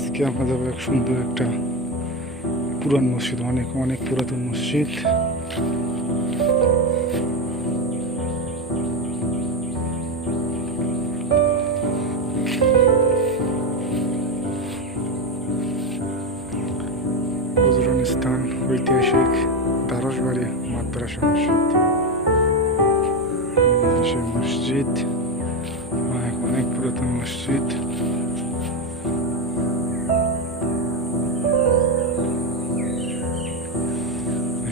আজকে আমরা যাবো এক সুন্দর একটা পুরান মসজিদ, অনেক অনেক পুরাতন মসজিদ। হুজুরান স্থান, ঐতিহাসিক ধারসবাড়ি মাদ্রাসা মসজিদ। সেই মসজিদ অনেক অনেক পুরাতন মসজিদ।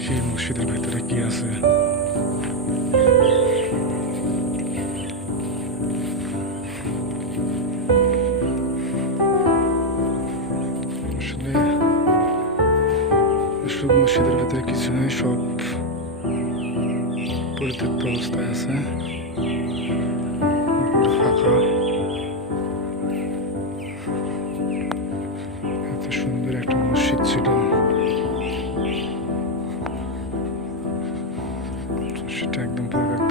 সেই মসজিদের ভেতরে কি আছে আসলে? মসজিদের ভেতরে কিছু নেই, সব পরিত্যক্ত অবস্থায় আছে, ফাঁকা। এত সুন্দর একটা মসজিদ ছিল, সেটা একদম পরিত্যক্ত